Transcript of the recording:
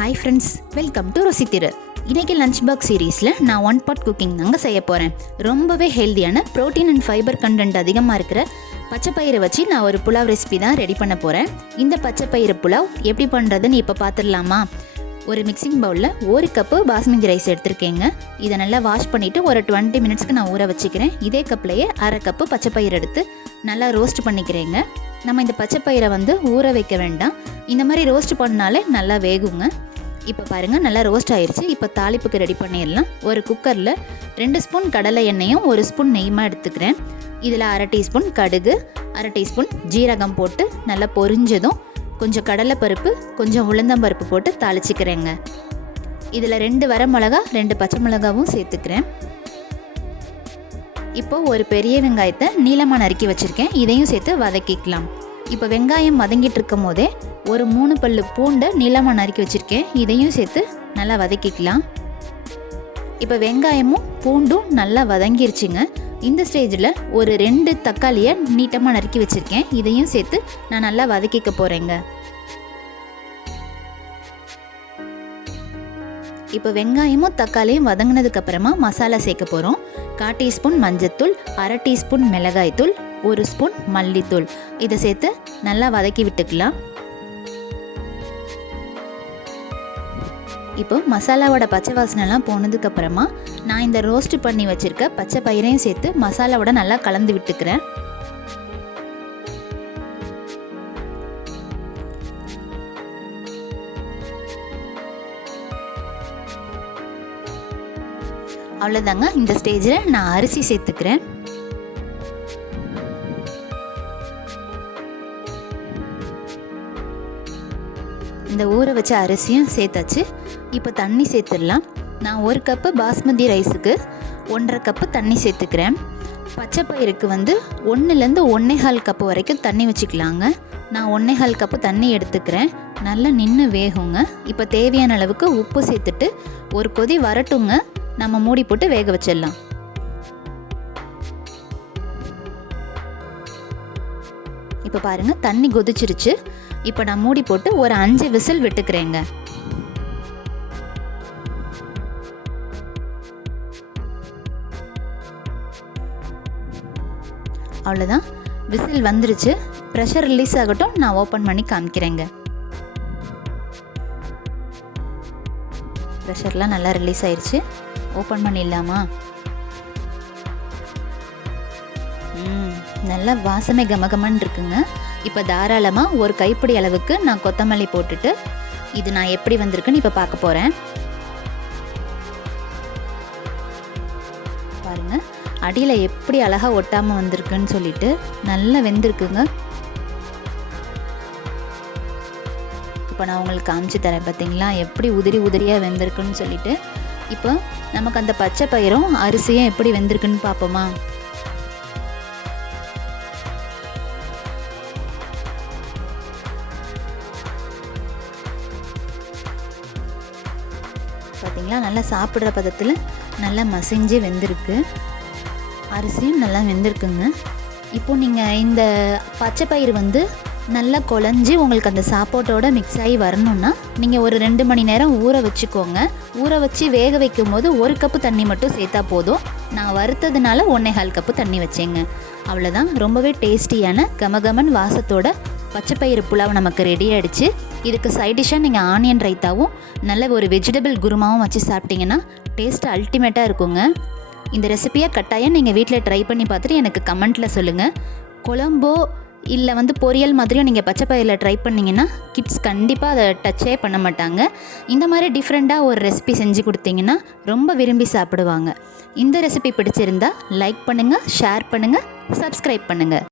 Hi friends, welcome to Rusithiru. இன்றைக்கி lunch box சீரீஸில் நான் ஒன் பாட் குக்கிங் தாங்க செய்ய போகிறேன். ரொம்பவே ஹெல்த்தியான ப்ரோட்டீன் அண்ட் ஃபைபர் கண்டென்ட் அதிகமாக இருக்கிற பச்சைப்பயிரை வச்சு நான் ஒரு புலாவ் ரெசிபி தான் ரெடி பண்ண போகிறேன். இந்த பச்சைப்பயிறு புலாவ் எப்படி பண்ணுறதுன்னு இப்போ பார்த்துடலாமா? ஒரு மிக்சிங் பவுலில் 1 கப்பு பாஸ்மதி ரைஸ் எடுத்துருக்கேங்க. இதை நல்லா வாஷ் பண்ணிவிட்டு ஒரு 20 மினிட்ஸ்க்கு நான் ஊற வச்சுக்கிறேன். இதே கப்லேயே 1/2 கப்பு பச்சைப்பயிறு எடுத்து நல்லா ரோஸ்ட் பண்ணிக்கிறேங்க. நம்ம இந்த பச்சைப்பயிரை ஊற வைக்க வேண்டாம், இந்த மாதிரி ரோஸ்ட் பண்ணாலே நல்லா வேகுங்க. இப்போ பாருங்கள், நல்லா ரோஸ்ட் ஆயிடுச்சு. இப்போ தாளிப்புக்கு ரெடி பண்ணிடலாம். ஒரு குக்கரில் 2 ஸ்பூன் கடலை எண்ணெயும் 1 ஸ்பூன் நெய்யுமா எடுத்துக்கிறேன். இதில் 1/2 டீஸ்பூன் கடுகு, 1/2 டீஸ்பூன் ஜீரகம் போட்டு நல்லா பொரிஞ்சதும் கொஞ்சம் கடலைப்பருப்பு, கொஞ்சம் உளுந்தம்பருப்பு போட்டு தாளிச்சிக்கிறேங்க. இதில் 2 வரமிளகா, 2 பச்சை மிளகாவும் சேர்த்துக்கிறேன். இப்போது ஒரு பெரிய வெங்காயத்தை நீளமாக நறுக்கி வச்சுருக்கேன், இதையும் சேர்த்து வதக்கிக்கலாம். இப்போ வெங்காயம் வதங்கிட்டு இருக்கும் போதே ஒரு 3 பல்லு பூண்டை நீளமாக நறுக்கி வச்சுருக்கேன், இதையும் சேர்த்து நல்லா வதக்கிக்கலாம். இப்போ வெங்காயமும் பூண்டும் நல்லா வதங்கிருச்சுங்க. இந்த ஸ்டேஜில் ஒரு 2 தக்காளியை நீட்டமாக நறுக்கி வச்சுருக்கேன், இதையும் சேர்த்து நான் நல்லா வதக்கிக்க போகிறேங்க. இப்போ வெங்காயமும் தக்காளியும் வதங்கினதுக்கப்புறமா மசாலா சேர்க்க போகிறோம். 1/4 டீஸ்பூன் மஞ்சத்தூள், 1/2 டீஸ்பூன் மிளகாய்த்தூள், 1 ஸ்பூன் மல்லித்தூள், இதை சேர்த்து நல்லா வதக்கி விட்டுக்கலாம். இப்போ மசாலாவோட பச்சை வாசனைலாம் போனதுக்கப்புறமா நான் இந்த ரோஸ்ட் பண்ணி வச்சுருக்க பச்சை பயிரையும் சேர்த்து மசாலாவோட நல்லா கலந்து விட்டுக்கிறேன். அவ்வளோதாங்க. இந்த ஸ்டேஜில் நான் அரிசி சேர்த்துக்கிறேன். இந்த ஊற வச்ச அரிசியும் சேர்த்தாச்சு. இப்போ தண்ணி சேர்த்துடலாம். நான் 1 கப்பு பாஸ்மதி ரைஸுக்கு 1.5 கப்பு தண்ணி சேர்த்துக்கிறேன். பச்சை பயிருக்கு 1லேருந்து 1.25 கப்பு வரைக்கும் தண்ணி வச்சுக்கலாங்க. நான் 1.25 கப்பு தண்ணி எடுத்துக்கிறேன். நல்லா நின்று வேகுங்க. இப்போ தேவையான அளவுக்கு உப்பு சேர்த்துட்டு ஒரு கொதி வரட்டுங்க, நம்ம மூடி போட்டு வேக வச்சிடலாம். இப்போ பாருங்கள், தண்ணி கொதிச்சிருச்சு. இப்போ நான் மூடி போட்டு ஒரு 5 விசில் விட்டுக்கிறேங்க. அவ்வளோதான், விசில் வந்துருச்சு. ப்ரெஷர் ரிலீஸ் ஆகட்டும், நான் ஓப்பன் பண்ணி காமிக்கிறேங்க. ப்ரெஷர்லாம் நல்லா ரிலீஸ் ஆயிடுச்சு. ஓப்பன் பண்ணிடலாமா? நல்லா வாசனை கமகமன்னு இருக்குங்க. இப்போ தாராளமாக ஒரு கைப்பிடி அளவுக்கு நான் கொத்தமல்லி போட்டுட்டு இது நான் எப்படி வந்திருக்குன்னு இப்போ பார்க்க போகிறேன். பாருங்கள், அடியில் எப்படி அழகாக ஒட்டாமல் வந்திருக்குன்னு சொல்லிட்டு நல்லா வெந்திருக்குங்க. இப்போ நான் உங்களுக்கு காமிச்சு தரேன், பார்த்தீங்களா எப்படி உதிரி உதிரியாக வெந்திருக்குன்னு சொல்லிட்டு. இப்போ நமக்கு அந்த பச்சை பயிரும் அரிசியும் எப்படி வெந்திருக்குன்னு பார்ப்போமா? பார்த்தீங்களா, நல்லா சாப்பிட்ற பதத்தில் நல்லா மசிஞ்சு வெந்திருக்கு. அரிசியும் நல்லா வெந்திருக்குங்க. இப்போது நீங்கள் இந்த பச்சை பயிர் நல்லா குழஞ்சி உங்களுக்கு அந்த சாப்பாட்டோட மிக்ஸ் ஆகி வரணுன்னா நீங்கள் ஒரு 2 மணி நேரம் ஊற வச்சுக்கோங்க. ஊற வச்சு வேக வைக்கும் போது 1 கப்பு தண்ணி மட்டும் சேர்த்தா போதும். நான் வறுத்ததுனால 1.25 கப்பு தண்ணி வச்சேங்க. அவ்வளோதான், ரொம்பவே டேஸ்டியான கமகமன் வாசத்தோட பச்சைப்பயிறு புலாவ் நமக்கு ரெடி ஆகிடுச்சு. இதுக்கு சைட் டிஷ்ஷாக நீங்கள் ஆனியன் ரைத்தாவும் நல்ல ஒரு வெஜிடபிள் குருமாவும் வச்சு சாப்பிட்டிங்கன்னா டேஸ்ட் அல்டிமேட்டாக இருக்குங்க. இந்த ரெசிபியை கட்டாயம் நீங்கள் வீட்டில் ட்ரை பண்ணி பார்த்துட்டு எனக்கு கமெண்ட்டில் சொல்லுங்கள். குழம்போ இல்லை பொரியல் மாதிரியும் நீங்கள் பச்சைப்பயிரில் ட்ரை பண்ணிங்கன்னா கிட்ஸ் கண்டிப்பாக அதை டச்சே பண்ண மாட்டாங்க. இந்த மாதிரி டிஃப்ரெண்ட்டாக ஒரு ரெசிபி செஞ்சு கொடுத்தீங்கன்னா ரொம்ப விரும்பி சாப்பிடுவாங்க. இந்த ரெசிபி பிடிச்சிருந்தா லைக் பண்ணுங்கள், ஷேர் பண்ணுங்கள், சப்ஸ்கிரைப் பண்ணுங்கள்.